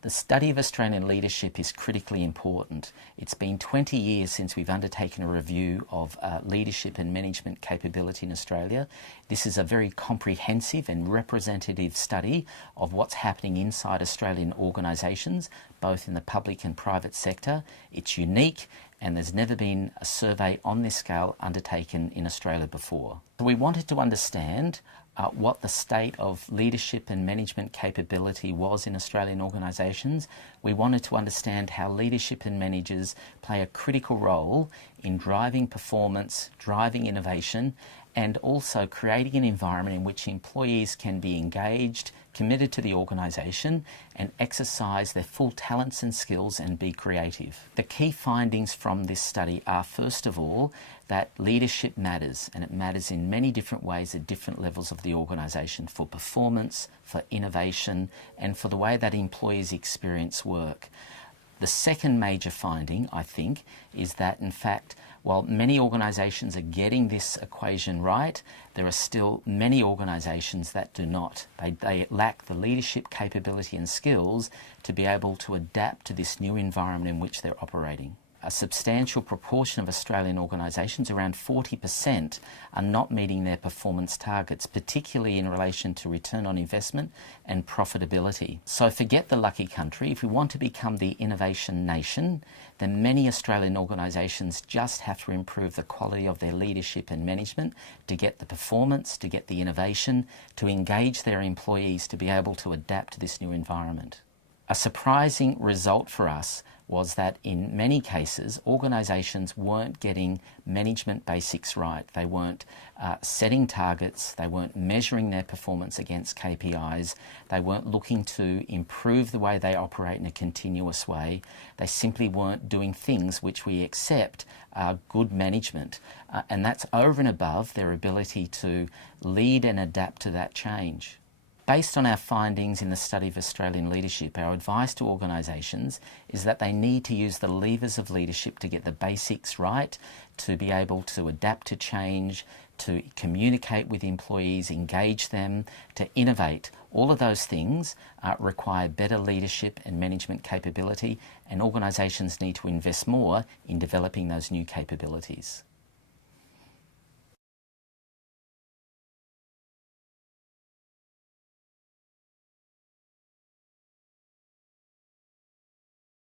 The study of Australian leadership is critically important. It's been 20 years since we've undertaken a review of leadership and management capability in Australia. This is a very comprehensive and representative study of what's happening inside Australian organisations, both in the public and private sector. It's unique, and there's never been a survey on this scale undertaken in Australia before. So we wanted to understand what the state of leadership and management capability was in Australian organisations. We wanted to understand how leadership and managers play a critical role in driving performance, driving innovation, and also creating an environment in which employees can be engaged, committed to the organisation, and exercise their full talents and skills and be creative. The key findings from this study are, first of all, that leadership matters, and it matters in many different ways at different levels of the organisation, for performance, for innovation, and for the way that employees experience work. The second major finding, I think, is that, in fact, while many organisations are getting this equation right, there are still many organisations that do not. They lack the leadership capability and skills to be able to adapt to this new environment in which they're operating. A substantial proportion of Australian organisations, around 40%, are not meeting their performance targets, particularly in relation to return on investment and profitability. So forget the lucky country. If we want to become the innovation nation, then many Australian organisations just have to improve the quality of their leadership and management to get the performance, to get the innovation, to engage their employees to be able to adapt to this new environment. A surprising result for us was that in many cases, organisations weren't getting management basics right. They weren't setting targets, they weren't measuring their performance against KPIs, they weren't looking to improve the way they operate in a continuous way. They simply weren't doing things which we accept are good management. And that's over and above their ability to lead and adapt to that change. Based on our findings in the study of Australian leadership, our advice to organisations is that they need to use the levers of leadership to get the basics right, to be able to adapt to change, to communicate with employees, engage them, to innovate. All of those things require better leadership and management capability, and organisations need to invest more in developing those new capabilities.